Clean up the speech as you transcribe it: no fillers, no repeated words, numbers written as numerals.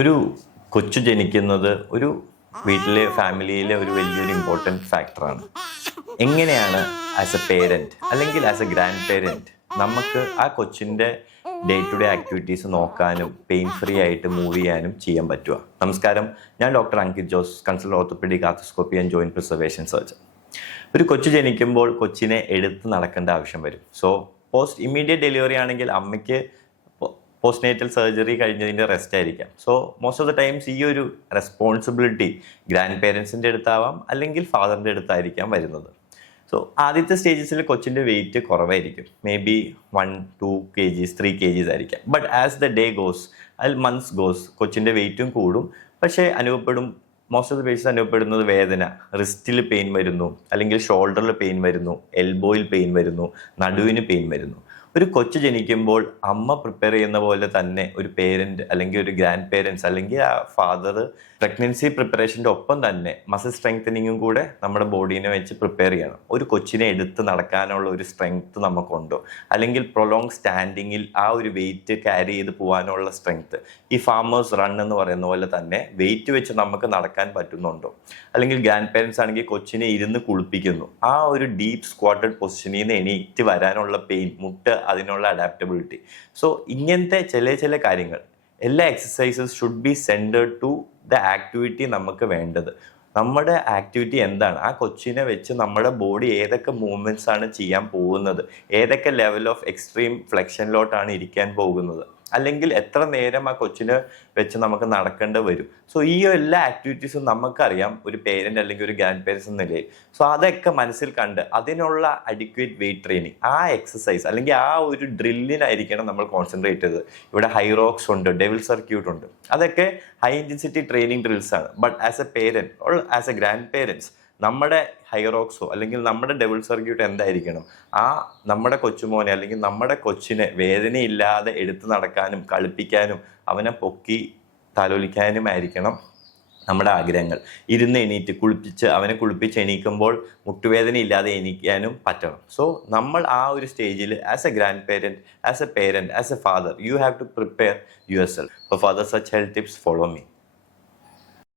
ഒരു കൊച്ചു ജനിക്കുന്നത് ഒരു വീട്ടിലെ ഫാമിലിയിലെ ഒരു വലിയൊരു ഇമ്പോർട്ടൻറ്റ് ഫാക്ടറാണ്. എങ്ങനെയാണ് ആസ് എ പേരൻറ്റ് അല്ലെങ്കിൽ ആസ് എ ഗ്രാൻഡ് പേരൻറ്റ് നമുക്ക് ആ കൊച്ചിൻ്റെ ഡേ ടു ഡേ ആക്ടിവിറ്റീസ് നോക്കാനും പെയിൻ ഫ്രീ ആയിട്ട് മൂവ് ചെയ്യാനും ചെയ്യാൻ പറ്റുക? നമസ്കാരം, ഞാൻ doctor Ankit Jose, consultant orthopaedic arthroscopy and joint preservation surgeon. ഒരു കൊച്ചു ജനിക്കുമ്പോൾ കൊച്ചിനെ എടുത്ത് നടക്കേണ്ട ആവശ്യം വരും. സോ പോസ്റ്റ് ഇമ്മീഡിയറ്റ് ഡെലിവറി ആണെങ്കിൽ അമ്മയ്ക്ക് പോസ്റ്റ്നേറ്റൽ സർജറി കഴിഞ്ഞതിൻ്റെ റെസ്റ്റ് ആയിരിക്കാം. So most of the times ഈ ഒരു റെസ്പോൺസിബിലിറ്റി ഗ്രാൻഡ് പേരൻസിൻ്റെ അടുത്താവാം അല്ലെങ്കിൽ ഫാദറിൻ്റെ അടുത്തായിരിക്കാം വരുന്നത്. സോ ആദ്യത്തെ സ്റ്റേജസിൽ കൊച്ചിൻ്റെ വെയിറ്റ് കുറവായിരിക്കും, മേ ബി 1-2 kgs 3 kgs ആയിരിക്കാം. But as the day goes months goes കൊച്ചിൻ്റെ വെയിറ്റും കൂടും. പക്ഷേ മോസ്റ്റ് ഓഫ് ദ പേഷ്യൻസ് അനുഭവപ്പെടുന്നത് വേദന, റിസ്റ്റിൽ പെയിൻ വരുന്നു, അല്ലെങ്കിൽ ഷോൾഡറിൽ പെയിൻ വരുന്നു, എൽബോയിൽ പെയിൻ വരുന്നു, നടുവിന് പെയിൻ വരുന്നു. ഒരു കൊച്ചു ജനിക്കുമ്പോൾ അമ്മ പ്രിപ്പയർ ചെയ്യുന്ന പോലെ തന്നെ ഒരു പേരൻറ്റ് അല്ലെങ്കിൽ ഒരു ഗ്രാൻഡ് പേരൻസ് അല്ലെങ്കിൽ ആ ഫാദർ പ്രഗ്നൻസി പ്രിപ്പറേഷൻ്റെ ഒപ്പം തന്നെ മസിൽ സ്ട്രെങ്തനിങ്ങും കൂടെ നമ്മുടെ ബോഡീനെ വെച്ച് പ്രിപ്പയർ ചെയ്യണം. ഒരു കൊച്ചിനെ എടുത്ത് നടക്കാനുള്ള ഒരു സ്ട്രെങ്ത് നമുക്കുണ്ടോ, അല്ലെങ്കിൽ പ്രൊലോങ് സ്റ്റാൻഡിങ്ങിൽ ആ ഒരു വെയിറ്റ് ക്യാരി ചെയ്ത് പോകാനുള്ള സ്ട്രെങ്ത്, ഈ ഫാമേഴ്സ് റൺ എന്ന് പറയുന്ന പോലെ തന്നെ വെയിറ്റ് വെച്ച് നമുക്ക് നടക്കാൻ പറ്റുന്നുണ്ടോ? അല്ലെങ്കിൽ ഗ്രാൻഡ് പേരൻസ് ആണെങ്കിൽ കൊച്ചിനെ ഇരുന്ന് കുളിപ്പിക്കുന്നു, ആ ഒരു ഡീപ്പ് സ്ക്വാട്ടഡ് പൊസിഷനിൽ നിന്ന് എണീറ്റ് വരാനുള്ള പെയിൻ, മുട്ട് അതിനുള്ള അഡാപ്റ്റബിലിറ്റി. സോ ഇങ്ങനത്തെ ചില കാര്യങ്ങൾ, എല്ലാ exercises should be centred to the activity നമുക്ക് വേണ്ടത്. നമ്മുടെ ആക്ടിവിറ്റി എന്താണ്, ആ കൊച്ചിനെ വെച്ച് നമ്മുടെ ബോഡി ഏതൊക്കെ മൂവ്മെൻറ്റ്സ് ആണ് ചെയ്യാൻ പോകുന്നത്, ഏതൊക്കെ ലെവൽ ഓഫ് എക്സ്ട്രീം ഫ്ലെക്ഷനിലോട്ടാണ് ഇരിക്കാൻ പോകുന്നത്, അല്ലെങ്കിൽ എത്ര നേരം ആ കൊച്ചിനെ വെച്ച് നമുക്ക് നടക്കേണ്ടി വരും. സോ ഈ എല്ലാ ആക്ടിവിറ്റീസും നമുക്കറിയാം ഒരു പേരൻ്റ് അല്ലെങ്കിൽ ഒരു ഗ്രാൻഡ് പേരൻസ് എന്ന നിലയിൽ. സോ അതൊക്കെ മനസ്സിൽ കണ്ട് അതിനുള്ള അഡിക്വേറ്റ് വെയിറ്റ് ട്രെയിനിങ്, ആ എക്സസൈസ് അല്ലെങ്കിൽ ആ ഒരു ഡ്രില്ലിനായിരിക്കണം നമ്മൾ കോൺസെൻട്രേറ്റ് ചെയ്തത്. ഇവിടെ ഹൈറോക്സ് ഉണ്ട്, ഡെവിൾ സർക്യൂട്ട് ഉണ്ട്, അതൊക്കെ ഹൈ ഇൻറ്റൻസിറ്റി ട്രെയിനിങ് ഡ്രിൽസ് ആണ്. But as a parent or as a grand parents നമ്മുടെ ഹൈറോക്സോ അല്ലെങ്കിൽ നമ്മുടെ ഡബിൾ സർക്യൂട്ട് എന്തായിരിക്കണം? ആ നമ്മുടെ കൊച്ചുമോനെ അല്ലെങ്കിൽ നമ്മുടെ കൊച്ചിനെ വേദനയില്ലാതെ എടുത്തു നടക്കാനും കളിപ്പിക്കാനും അവനെ പൊക്കി താലോലിക്കാനും ആയിരിക്കണം നമ്മുടെ ആഗ്രഹങ്ങൾ. ഇരുന്ന് എണീറ്റ് അവനെ കുളിപ്പിച്ച് എണീക്കുമ്പോൾ മുട്ടുവേദന ഇല്ലാതെ എണീക്കാനും പറ്റണം. സോ നമ്മൾ ആ ഒരു സ്റ്റേജിൽ as a grandparent, as a parent, as a father, you have to prepare yourself. For further such health tips, follow me.